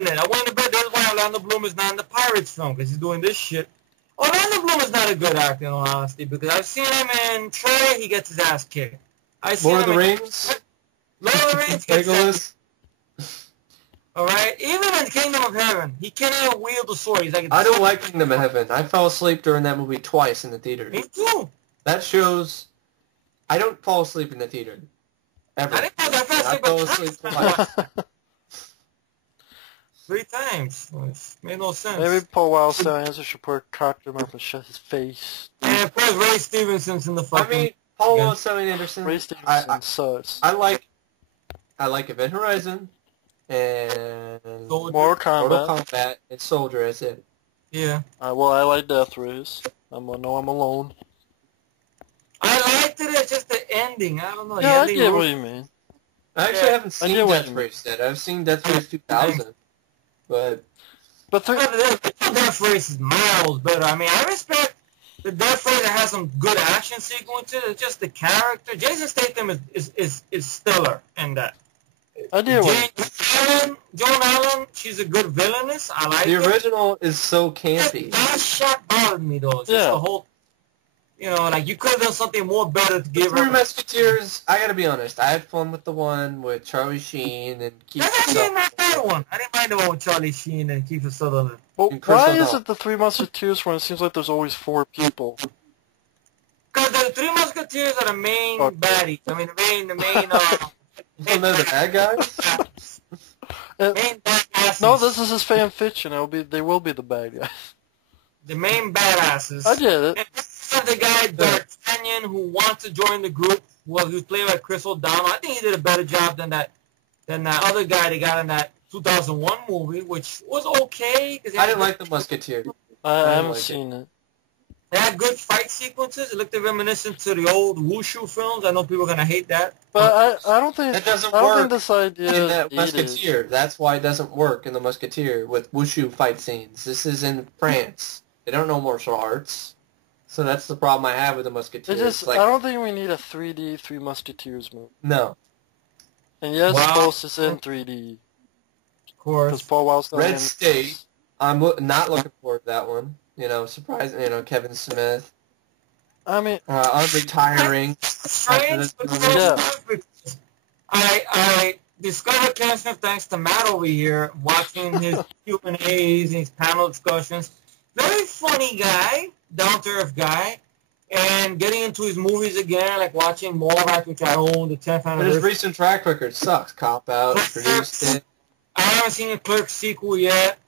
I went to bed. That's why Orlando Bloom is not in the Pirates film, because he's doing this shit. Orlando Bloom is not a good actor, in all honesty, because I've seen him in Trey, he gets his ass kicked. Lord of the Rings? Lord of the Rings gets his ass kicked. Alright? Even in Kingdom of Heaven, he can't even wield the sword. He's like, I don't like Kingdom of Heaven. I fell asleep during that movie twice in the theater. Me too. That shows I don't fall asleep in the theater. Ever. I didn't know that fast. I fell asleep twice. 3 times. It made no sense. Maybe Paul Wildstein's should put a cocked him up and shut his face. And plus Ray Stevenson's in the fucking... I mean, Paul Wildstein Anderson. Ray Stevenson sucks. I like Event Horizon and Mortal Kombat and Soldier. That's it. Yeah. Well, I like Death Race. I'm alone. I liked it. It's just the ending. I don't know. Yeah, I get what you mean. I actually haven't seen Death Race yet. I've seen Death Race 2000, but Death Race is miles better. I mean, I respect the Death Race that has some good action sequences. It's just the character. Jason Statham is stellar in that. I do. Joan Allen, she's a good villainess. I like the original is so campy. That shot bothered me though. Just the whole, you know, like you could have done something more better to give her. Three Musketeers. I gotta be honest. I had fun with the one with Charlie Sheen and Kiefer Sutherland. That's actually not that one. I didn't mind the one with Charlie Sheen and Kiefer Sutherland. Well, why is it the Three Musketeers when it seems like there's always 4 people? Because the Three Musketeers are the main baddies. I mean, the main. So they're the bad guys? Main badasses. No, this is his fan fiction. They will be the bad guys. The main badasses. I get it. And this is the guy D'Artagnan who wants to join the group. Well, he was played by Chris O'Donnell. I think he did a better job than that other guy they got in that 2001 movie, which was okay. I didn't like the Musketeer. I haven't seen it. They had good fight sequences. It looked reminiscent to the old wushu films. I know people are gonna hate that. But I don't think that doesn't I don't work think this idea in that Musketeer. That's why it doesn't work in the Musketeer with wushu fight scenes. This is in France. They don't know martial arts. So that's the problem I have with the Musketeers. I don't think we need a 3D Three Musketeers movie. No. And yes, Ghost is in 3D. Of course. Because Paul Wildstein. Red State. I'm not looking forward to that one. You know, surprising. You know, Kevin Smith. I mean, I'm retiring. Strange, but I discovered Kevin Smith thanks to Matt over here, watching his Q&As and his panel discussions. Very funny guy, down-to-earth guy, and getting into his movies again, like watching Mallrats, which I own, the 10th But anniversary. his recent track record sucks. Cop Out, produced it. I haven't seen the Clerks sequel yet.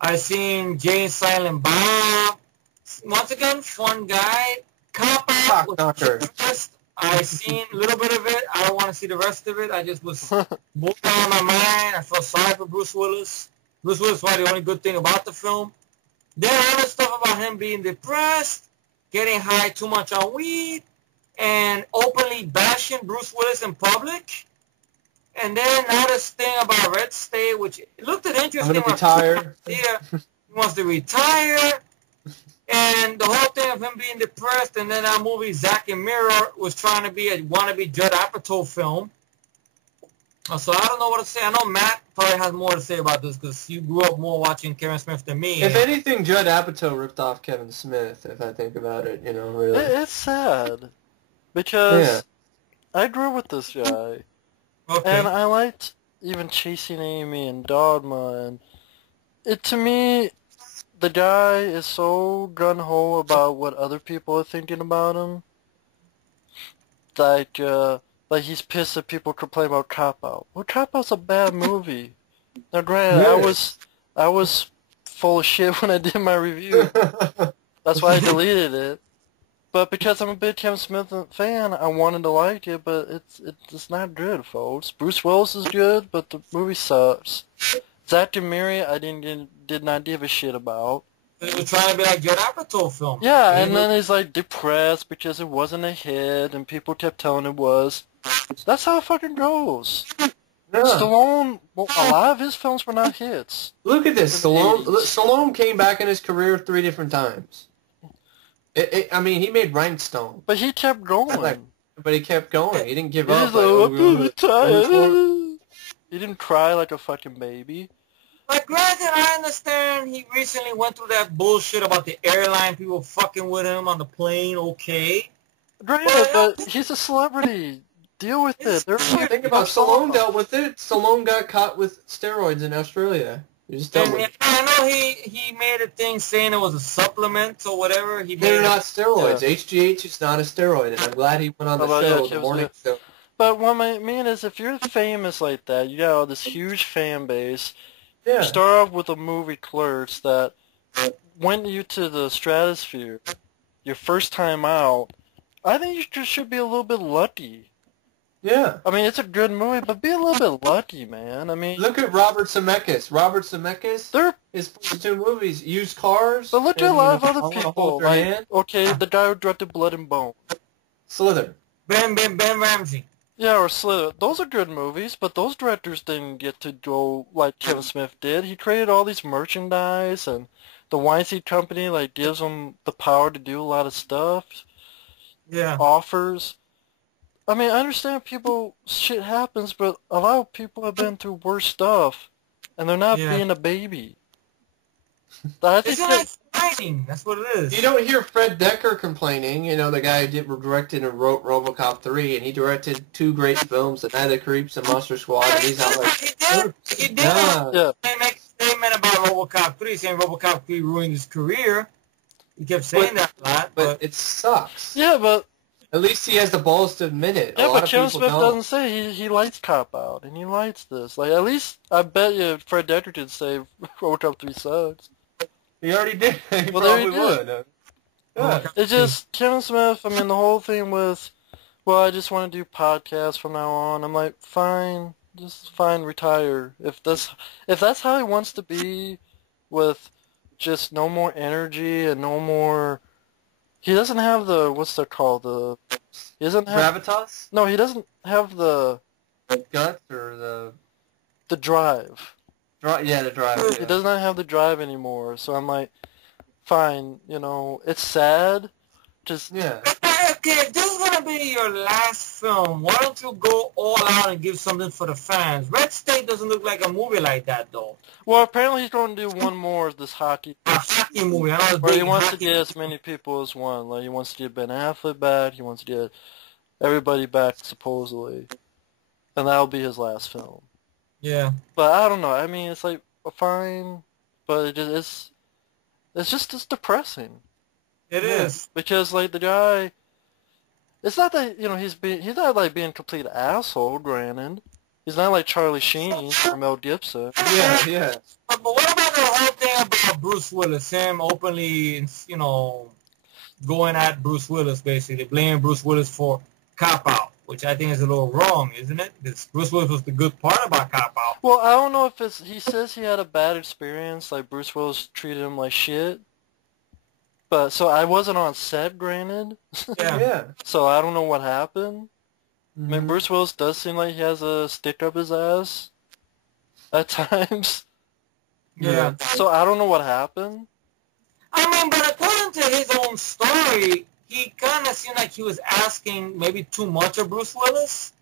I've seen Jay and Silent Bob. Once again, fun guy. Cop Out was I've seen a little bit of it. I don't want to see the rest of it. I just was moved on my mind. I felt sorry for Bruce Willis. Bruce Willis was the only good thing about the film. Then other stuff about him being depressed, getting high too much on weed, and openly bashing Bruce Willis in public. And then now this thing about Red State, which looked at interesting. I'm going to retire. He wants to retire. And the whole thing of him being depressed, and then that movie, Zack and Mira, was trying to be a wannabe Judd Apatow film. So I don't know what to say. I know Matt probably has more to say about this because you grew up more watching Kevin Smith than me. If anything, Judd Apatow ripped off Kevin Smith, if I think about it, you know, really. It's sad. Because I grew up with this guy. Okay. And I liked even Chasing Amy and Dogma. And to me, the guy is so gung-ho about what other people are thinking about him. Like he's pissed that people complain about Cop Out. Well, Cop Out's a bad movie. Now, granted, I was full of shit when I did my review. That's why I deleted it. But because I'm a big Kevin Smith fan, I wanted to like it, but it's not good, folks. Bruce Willis is good, but the movie sucks. Zack and Miri, I did not give a shit about. He was trying to be like Judd Apatow film. Yeah, and then he's like depressed because it wasn't a hit, and people kept telling it was. That's how it fucking goes. Yeah. Stallone, well, a lot of his films were not hits. Look at this. Stallone came back in his career 3 different times. I mean, he made Rhinestone. But he kept going. But he kept going. He didn't give He's up. like, I'm tired. He didn't cry like a fucking baby. Like, granted, I understand he recently went through that bullshit about the airline people fucking with him on the plane, okay. Granted, but he's a celebrity. Deal with it. Think about Stallone dealt with it. Stallone got caught with steroids in Australia. You just dealt with it. I know he made a thing saying it was a supplement or whatever. They're not steroids. Yeah. HGH is not a steroid, and I'm glad he went on the show, the morning show. But what I mean is, if you're famous like that, you got all this huge fan base. Yeah. You start off with a movie Clerks that went you to the stratosphere. Your first time out, I think you just should be a little bit lucky. Yeah. I mean, it's a good movie, but be a little bit lucky, man. I mean, look at Robert Zemeckis. Robert Zemeckis, his first two movies, Used Cars. But look at a lot of other people. Like, okay, the guy who directed Blood and Bone. Slither. Ben Ramsey. Yeah, or Slither. Those are good movies, but those directors didn't get to go like Kevin Smith did. He created all these merchandise, and the Weinstein Company like gives him the power to do a lot of stuff. Yeah. Offers. I mean, I understand shit happens, but a lot of people have been through worse stuff, and they're not being a baby. It's not exciting. That's what it is. You don't hear Fred Dekker complaining. You know, the guy who directed and wrote RoboCop 3, and he directed two great films, The Night of the Creeps and Monster Squad, and he's not like... He did. Yeah. They make a statement about RoboCop 3, saying RoboCop 3 ruined his career. He kept saying that a lot, but it sucks. Yeah, but... At least he has the balls to admit it. Yeah, but Kevin Smith doesn't say he likes Cop Out, and he likes this. Like, at least, I bet you Fred Dekker did say RoboCop 3 sucks. He already did. He probably would. Yeah. It's just, Kevin Smith, I mean, the whole thing with, well, I just want to do podcasts from now on. I'm like, fine, retire. If that's how he wants to be, with just no more energy and no more... He doesn't have the, what's that called, he doesn't have... Gravitas? No, he doesn't have the... Guts or the... The drive. Yeah, the drive. Yeah. He does not have the drive anymore, so I'm like, fine, you know, it's sad, just... Yeah. Okay, if this is going to be your last film, why don't you go all out and give something for the fans? Red State doesn't look like a movie like that, though. Well, apparently he's going to do one more of this hockey. A hockey movie. Where he wants to get as many people as one. Like, he wants to get Ben Affleck back, he wants to get everybody back, supposedly. And that'll be his last film. Yeah. But I don't know, I mean, it's like, fine, but it's just depressing. It is. Because, like, the guy... It's not that, you know, he's not, like, being a complete asshole, granted. He's not like Charlie Sheen or Mel Gibson. Yeah. But what about the whole thing about Bruce Willis? Him openly, you know, going at Bruce Willis, basically. Blaming Bruce Willis for Cop Out, which I think is a little wrong, isn't it? Because Bruce Willis was the good part about Cop Out. Well, I don't know if it's... He says he had a bad experience, like Bruce Willis treated him like shit. But, so I wasn't on set, granted. Yeah. So I don't know what happened. I mean, Bruce Willis does seem like he has a stick up his ass at times. Yeah. So I don't know what happened. I mean, but according to his own story, he kind of seemed like he was asking maybe too much of Bruce Willis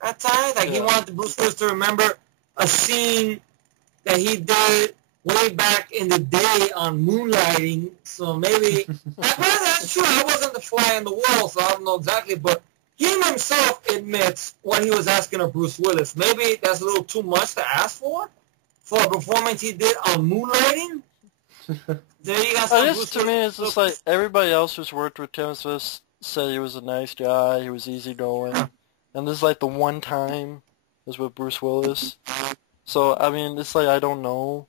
at times. Like, he wanted Bruce Willis to remember a scene that he did way back in the day on Moonlighting. So maybe... that's true. I wasn't the fly on the wall, so I don't know exactly, but... He himself admits when he was asking of Bruce Willis. Maybe that's a little too much to ask for a performance he did on Moonlighting. There you got some Bruce to me, it's just like everybody else who's worked with Kevin Smith said he was a nice guy, he was easygoing, and this is like the one time is with Bruce Willis. So I mean, it's like I don't know.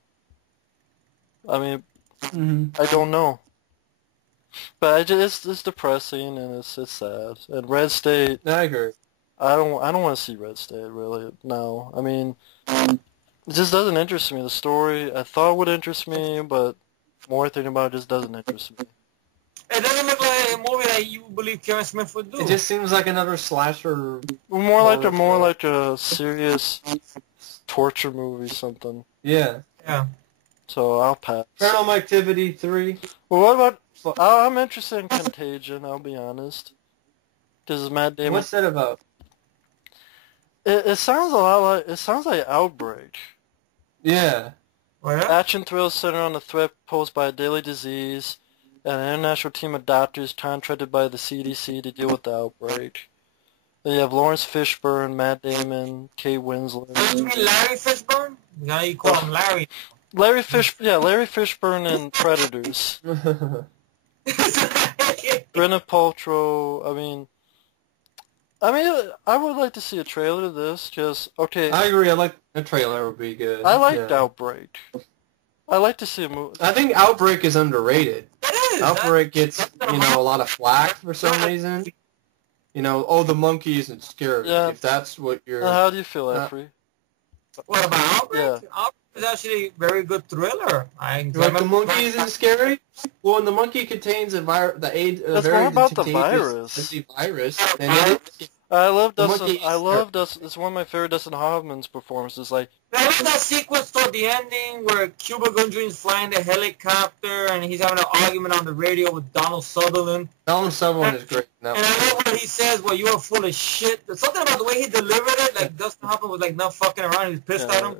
I mean, I don't know. But it's depressing and it's sad. And Red State, I agree. I don't want to see Red State really. No, I mean, it just doesn't interest me. The story I thought would interest me, but more I think about it, just doesn't interest me. It doesn't look like a movie that you believe Kevin Smith would do. It just seems like another slasher. More like a serious torture movie, something. Yeah. So I'll pass. Paranormal Activity 3. Well, what about? I'm interested in Contagion. I'll be honest. Because Matt Damon. What's that about? It sounds a lot like Outbreak. Yeah. What? Action thrills center on the threat posed by a deadly disease and an international team of doctors contracted by the CDC to deal with the outbreak. Then you have Lawrence Fishburne, Matt Damon, Kate Winslet. You mean Larry Fishburne? Now you call him Larry. Larry Fishburne in Predators. Gwyneth Paltrow. I mean, I would like to see a trailer of this. Just okay. I agree. I like a trailer would be good. I liked Outbreak. I like to see a movie. I think Outbreak is underrated. It is. Outbreak gets a lot of flack for some reason. The monkey isn't scary. Yeah. If that's what you're. How do you feel, Efree? What about Outbreak? Yeah. Outbreak is actually a very good thriller. The monkey isn't scary? Well, when the monkey contains the AIDS, That's more about the virus. The virus. And I love Dustin. It's one of my favorite Dustin Hoffman's performances. Like, I love that sequence toward the ending where Cuba Gooding Jr. is flying the helicopter and he's having an argument on the radio with Donald Sutherland. Donald Sutherland is great. And I love what he says, well, you are full of shit. There's something about the way he delivered it, like Dustin Hoffman was like not fucking around, he was pissed at him.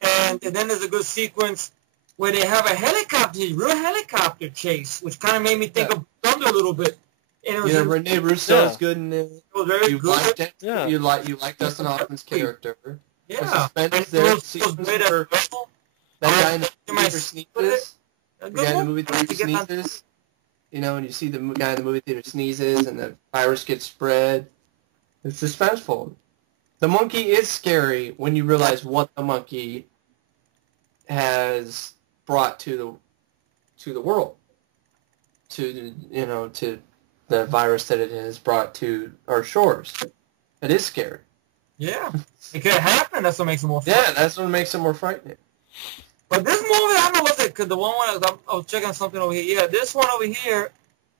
And then there's a good sequence where they have a real helicopter chase, which kind of made me think of Thunder a little bit. And it was Rene Russo's good in it. It was very good. You like Dustin Hoffman's character. Yeah. The suspense there. That guy in the movie sneezes. The guy in the movie theater sneezes. And you see the guy in the movie theater sneezes and the virus gets spread. It's suspenseful. The monkey is scary when you realize what the monkey has brought to the world. To the virus that it has brought to our shores. It is scary. Yeah. It could happen. That's what makes it more frightening. Yeah, that's what makes it more frightening. But this movie, I don't know what's it, because the one I was checking something over here. Yeah, this one over here,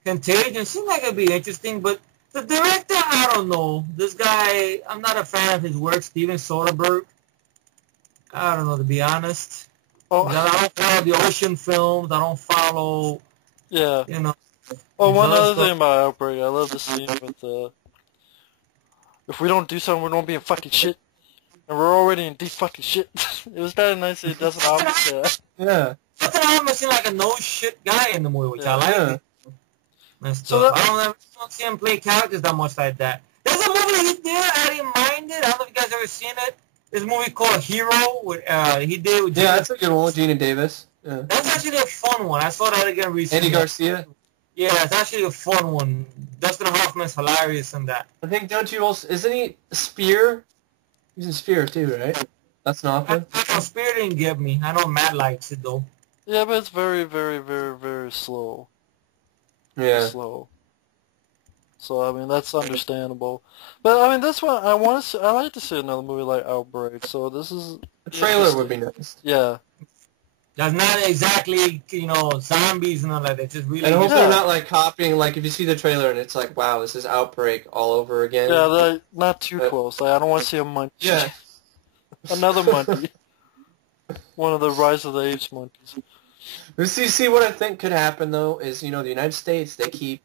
Contagion, seemed like it'd be interesting, but the director, I don't know. This guy, I'm not a fan of his work, Steven Soderbergh. I don't know, to be honest. I don't follow the ocean films. I don't follow, one other thing about Outbreak, I love the scene with if we don't do something, we're gonna be in fucking shit, and we're already in deep fucking shit. It was kind of nice that it doesn't obvious. Yeah. Dustin Hoffman seemed like a no shit guy in the movie, which I like. So I don't see him play characters that much like that. There's a movie he did. I didn't mind it. I don't know if you guys ever seen it. This movie called Hero. He did. With that's a good one with Gina Davis. Yeah. That's actually a fun one. I saw that again recently. Andy Garcia. Yeah, it's actually a fun one. Dustin Hoffman's hilarious in that. I think, don't you also, isn't he Spear? He's in Spear too, right? That's not Hoffman? Spear didn't get me. I know Matt likes it though. Yeah, but it's very, very, very, very slow. Yeah. Slow. So, that's understandable. But, this one, I like to see another movie like Outbreak, so this is... A trailer would be nice. Yeah. That's not exactly, zombies and all that. It's just really... And I hope they're not, copying, if you see the trailer and it's like, wow, this is Outbreak all over again. Yeah, they're not too close. I don't want to see a monkey. Yeah. Another monkey. One of the Rise of the Apes monkeys. See, what I think could happen, though, is, the United States, they keep,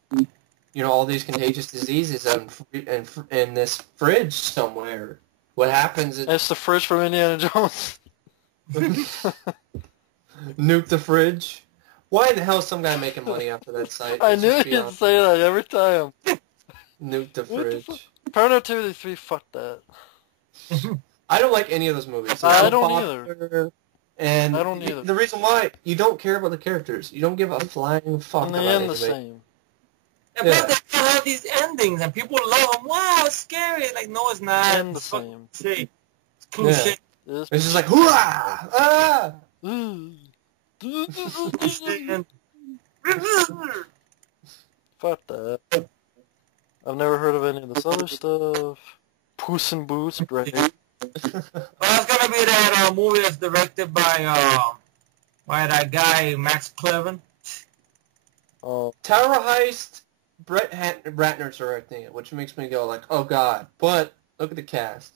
all these contagious diseases in this fridge somewhere. What happens is... It's the fridge from Indiana Jones. Nuke the fridge. Why the hell is some guy making money off of that site? I knew you'd say that every time. Nuke the fridge. Paranormal Activity 3, fuck that. I don't like any of those movies. I don't either. And I don't either. The reason why, you don't care about the characters. You don't give a flying fuck and about they end anybody. the same. And they still have these endings, and people love them. Wow, it's scary. Like, no, it's not. End the same. It's cliche. It's just like, hoorah! Ah! Fuck that. I've never heard of any of this other stuff. Puss in Boots, great. Well, it's gonna be that movie that's directed by that guy Max Clevin. Tower Heist. Brett Ratner's directing it, which makes me go like, oh god. But look at the cast.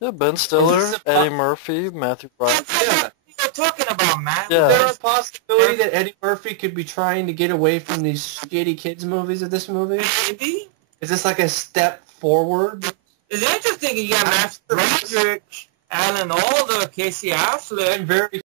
Yeah, Ben Stiller, Eddie Murphy, Matthew Broderick. Yeah. You're talking about, Matt. Yeah. Is there a possibility that Eddie Murphy could be trying to get away from these shitty kids movies of this movie? Maybe. Is this like a step forward? It's interesting. You got Matthew Broderick, Alan Alda, Casey Affleck. I'm very